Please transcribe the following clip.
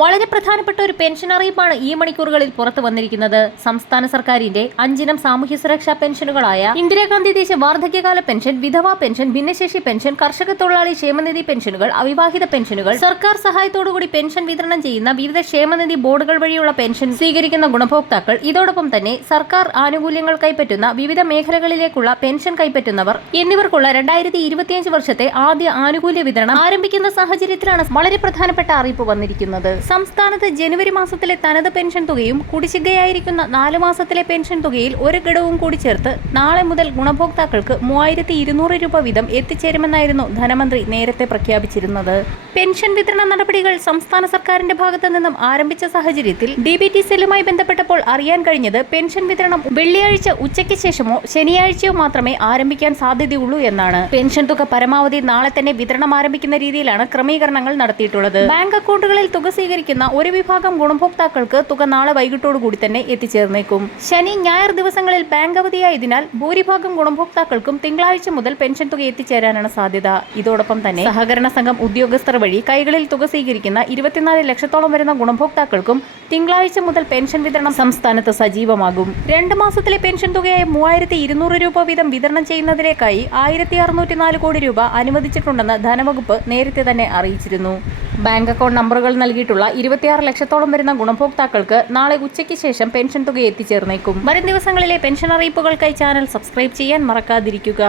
വളരെ പ്രധാനപ്പെട്ട ഒരു പെൻഷൻ അറിയിപ്പാണ് ഈ മണിക്കൂറുകളിൽ പുറത്തു വന്നിരിക്കുന്നത്. സംസ്ഥാന സർക്കാരിന്റെ അഞ്ചിനം സാമൂഹ്യ സുരക്ഷാ പെൻഷനുകളായ ഇന്ദിരാഗാന്ധി ദേശീയ വാർദ്ധക്യകാല പെൻഷൻ വിധവാ പെൻഷൻ ഭിന്നശേഷി പെൻഷൻ കർഷക തൊഴിലാളി ക്ഷേമനിധി പെൻഷനുകൾ അവിവാഹിത പെൻഷനുകൾ സർക്കാർ സഹായത്തോടുകൂടി പെൻഷൻ വിതരണം ചെയ്യുന്ന വിവിധ ക്ഷേമനിധി ബോർഡുകൾ വഴിയുള്ള പെൻഷൻ സ്വീകരിക്കുന്ന ഗുണഭോക്താക്കൾ ഇതോടൊപ്പം തന്നെ സർക്കാർ ആനുകൂല്യങ്ങൾ കൈപ്പറ്റുന്ന വിവിധ മേഖലകളിലേക്കുള്ള പെൻഷൻ കൈപ്പറ്റുന്നവർ എന്നിവർക്കുള്ള രണ്ടായിരത്തി ഇരുപത്തിയഞ്ച് വർഷത്തെ ആദ്യ ആനുകൂല്യ വിതരണം ആരംഭിക്കുന്ന സാഹചര്യത്തിലാണ് വളരെ പ്രധാനപ്പെട്ട അറിയിപ്പ് വന്നിരിക്കുന്നത്. സംസ്ഥാനത്ത് ജനുവരി മാസത്തിലെ തനത് പെൻഷൻ തുകയും കുടിശ്ശികയായിരിക്കുന്ന നാല് മാസത്തിലെ പെൻഷൻ തുകയിൽ ഒരു ഘടകവും കൂടി ചേർത്ത് നാളെ മുതൽ ഗുണഭോക്താക്കൾക്ക് മൂവായിരത്തി ഇരുന്നൂറ് രൂപ വീതം എത്തിച്ചേരുമെന്നായിരുന്നു ധനമന്ത്രി നേരത്തെ പ്രഖ്യാപിച്ചിരുന്നത്. പെൻഷൻ വിതരണ നടപടികൾ സംസ്ഥാന സർക്കാരിന്റെ ഭാഗത്തു നിന്നും ആരംഭിച്ച സാഹചര്യത്തിൽ ഡി ബി ടി സെല്ലുമായി ബന്ധപ്പെട്ടപ്പോൾ അറിയാൻ കഴിഞ്ഞത് പെൻഷൻ വിതരണം വെള്ളിയാഴ്ച ഉച്ചയ്ക്ക് ശേഷമോ ശനിയാഴ്ചയോ മാത്രമേ ആരംഭിക്കാൻ സാധ്യതയുള്ളൂ എന്നാണ്. പെൻഷൻ തുക പരമാവധി നാളെ തന്നെ വിതരണം ആരംഭിക്കുന്ന രീതിയിലാണ് ക്രമീകരണങ്ങൾ നടത്തിയിട്ടുള്ളത്. ബാങ്ക് അക്കൗണ്ടുകളിൽ തുക സ്വീകരിക്കുന്ന ഒരു വിഭാഗം ഗുണഭോക്താക്കൾക്ക് തുക നാളെ വൈകിട്ടോടുകൂടി തന്നെ എത്തിച്ചേർന്നേക്കും. ശനി ഞായർ ദിവസങ്ങളിൽ ബാങ്ക് അവധിയായതിനാൽ ഭൂരിഭാഗം ഗുണഭോക്താക്കൾക്കും തിങ്കളാഴ്ച മുതൽ പെൻഷൻ തുക എത്തിച്ചേരാനാണ് സാധ്യത. ഇതോടൊപ്പം തന്നെ സഹകരണ സംഘം ഉദ്യോഗസ്ഥർ വഴി കൈകളിൽ തുക സ്വീകരിക്കുന്ന ഇരുപത്തിനാല് ലക്ഷത്തോളം വരുന്ന ഗുണഭോക്താക്കൾക്കും തിങ്കളാഴ്ച മുതൽ പെൻഷൻ വിതരണം സംസ്ഥാനത്ത് സജീവമാകും. രണ്ട് മാസത്തിലെ പെൻഷൻ തുകയായ മൂവായിരത്തി ഇരുന്നൂറ് രൂപ വീതം വിതരണം ചെയ്യുന്നതിലേക്കായി ആയിരത്തി അറുന്നൂറ്റി നാല് കോടി രൂപ അനുവദിച്ചിട്ടുണ്ടെന്ന് ധനവകുപ്പ് നേരത്തെ തന്നെ അറിയിച്ചിരുന്നു. ബാങ്ക് അക്കൗണ്ട് നമ്പറുകൾ നൽകിയിട്ടുള്ള ഇരുപത്തിയാറ് ലക്ഷത്തോളം വരുന്ന ഗുണഭോക്താക്കൾക്ക് നാളെ ഉച്ചയ്ക്ക് ശേഷം പെൻഷൻ തുക എത്തിച്ചേർന്നേക്കും. വരും ദിവസങ്ങളിലെ പെൻഷൻ അറിയിപ്പുകൾക്കായി ചാനൽ സബ്സ്ക്രൈബ് ചെയ്യാൻ മറക്കാതിരിക്കുക.